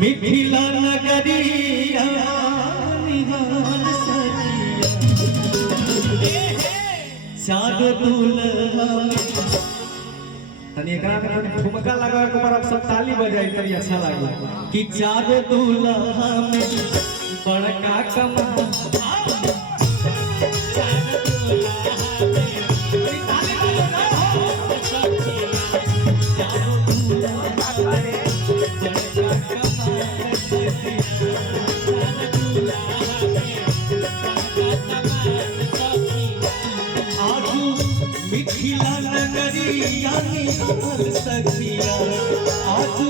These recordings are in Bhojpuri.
मिथिला नगरिया निहाल सखिया चारो दुल्हा तनी एकरा में ठुमका लगा के ऊपर आप सब ताली बजाई तरी अच्छा लागे कि चारो दुल्हा में बड़का कमाल मिथिला नगरिया निहाल सखिया आजू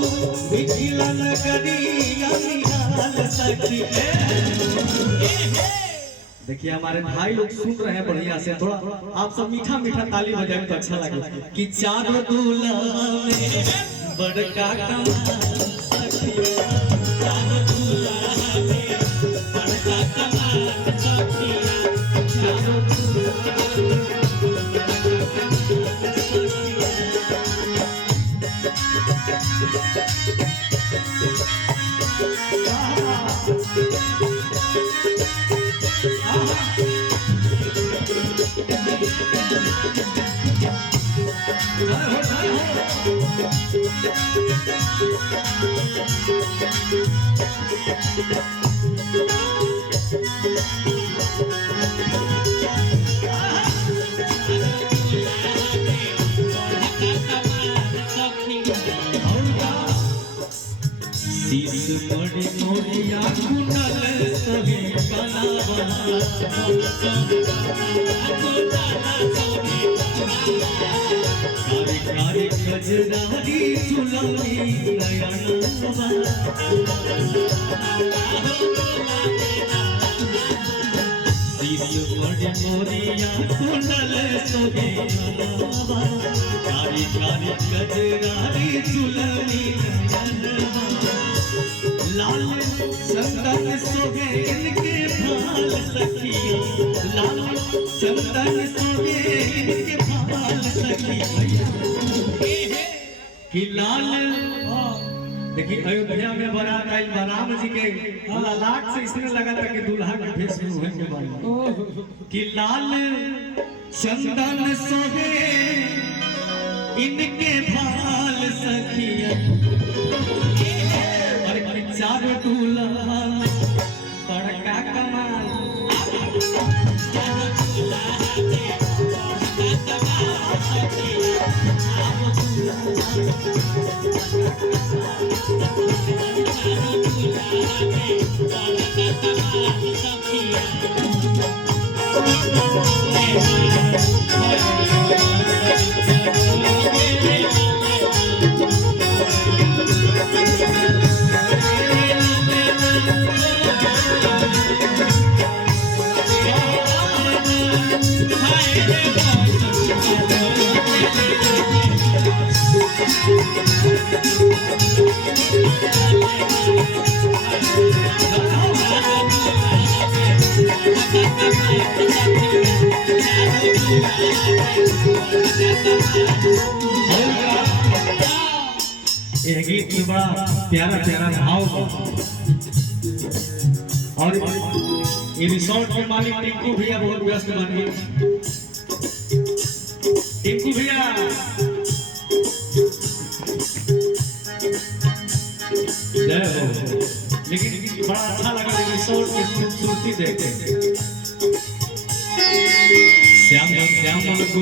मिथिला नगरिया निहाल सखिया। देखिए हमारे भाई लोग सुन रहे हैं बढ़िया से, थोड़ा आप सब मीठा मीठा ताली बजाएं तो अच्छा लगे कि चारों दूल्हा में बड़का कमाल सखिया चारों दूल्हा में बड़का कमाल सखिया चारों शीश बड़ी मोरिया कुंडल सभी कलावा कारी कारी गजरारी चुलनी नयनवा शीश बड़ी मोरिया कुंडल सभी कलावा कारी कारी गजरारी चुलनी नयनवा लाल चंदन सोगे इनके भाल सखिया लाल चंदन सोगे इनके भाल सखिया कि लाल देखिए अयोध्या में बारात आई राम जी के लालाट से इसने लगा था कि दूल्हा के भेष में हुए के बाद कि लाल चंदन सोगे इनके भाल सखिया चारों दूल्हा बड़का कमाल चारों दूल्हा बड़का कमाल सखिया चारों दूल्हा बड़का कमाल सखिया। ये गीत बड़ा प्यारा प्यारा भाव और ये रिसोर्ट के मालिक टिंकू भैया बहुत व्यस्त बन गए। टिंकू भैया जय हो, लेकिन बड़ा अच्छा लगा रिसोर्ट की खूबसूरती देख के। श्याम